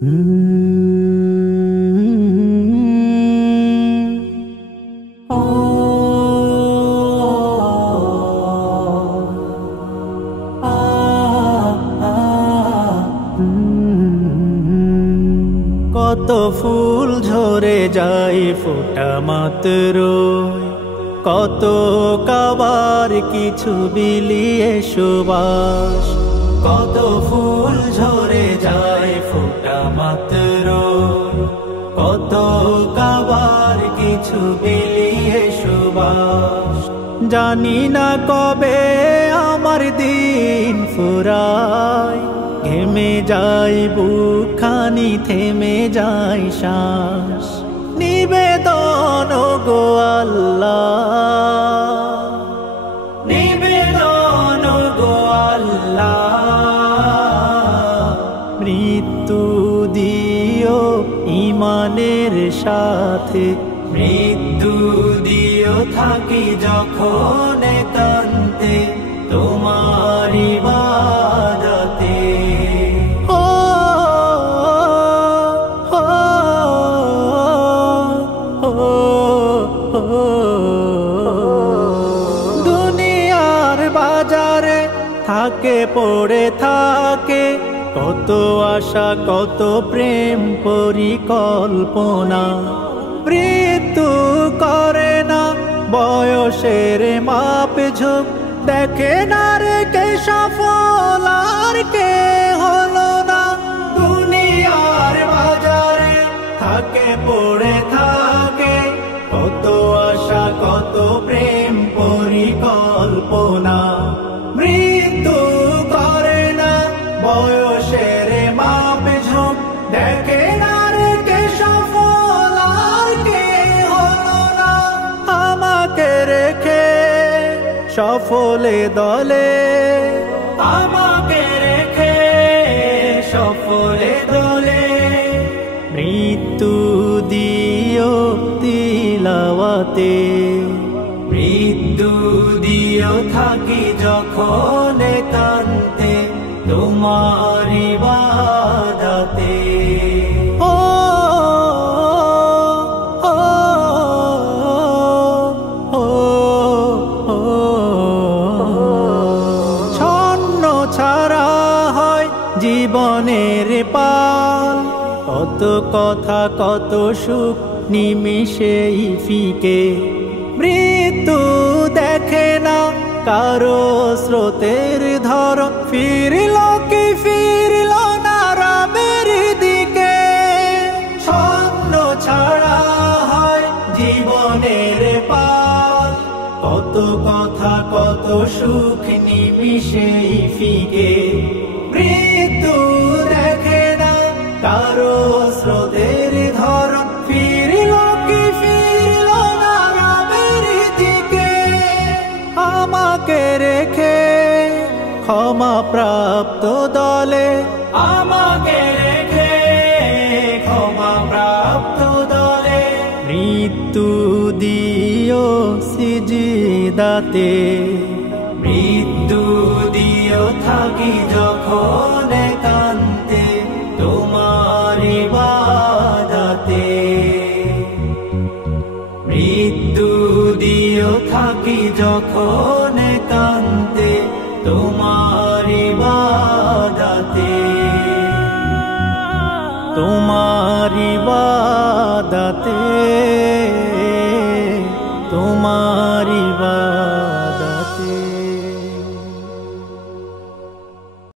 কত ফুল ঝরে যায় ফোটা মাত্র, কত কাবার কিছু বিলিয়ে সুবাস। কত ফুল ঝরে যায় ফোটা মাত্র, কত কাবার কিছু বিলিয়ে সুবাস। জানি না কবে আমার দিন ফুরায়, ঘেমে যায় বুকখানি, থেমে যায় শ্বাস। নিবেদন গো আল্লাহ, নিবেদন গো আল্লাহ, মৃত্যু দিও ঈমানের সাথে, মৃত্যু দিও থাকি যখন একান্তে তোমার ইবাদতে। দুনিয়ার বাজারে থাকে পড়ে থাকে কত আশা, কত প্রেম পরিকল্পনা। মৃত্যু করে না বয়সের মাপ ঝোঁক, দেখে না রে কে সফল আর কে হলো না। দুনিয়ার বাজারে থাকে পড়ে থাকে কত আশা, কত প্রেম পরিকল্পনা। মৃত্যু করে না বয়সের মাপ ঝোঁক, দেখে না রে কে সফল আর কে হলো না। আমাকে রেখে সফলে দলে, আমাকে রেখে সফলে দলে, মৃত্যু দিও তিলাওয়াতে। মৃত্যু দিও থাকি যখন একান্তে তোমার ইবাদতে। ছন্ন ছাড়া হয় জীবনের পাল, কত কথা কত সুখ নিমিষেই ফিকে। মৃত্যু দেখে না কারো স্রোতের ধরন, ফিরল কি ফিরল না রামের দিকে। ছন্ন ছাড়া হয় জীবনের পাল, কত কথা কত সুখ নিমিষেই ফিকে। মৃত্যু দেখে না কারো স্রোতের ধরন, ফিরল কি ফিরল না রামের দিকে। আমাকে রেখে ক্ষমা প্রাপ্ত দলে, আমাকে রেখে ক্ষমা প্রাপ্ত দলে, মৃত্যু দিও সিজদাতে। মৃত্যু দিও থাকি যখন একান্তে তোমার ইবাদতে। মৃত্যু দিও থাকি যখন একান্তে তোমার ইবাদতে, তোমার ইবাদতে, তোমার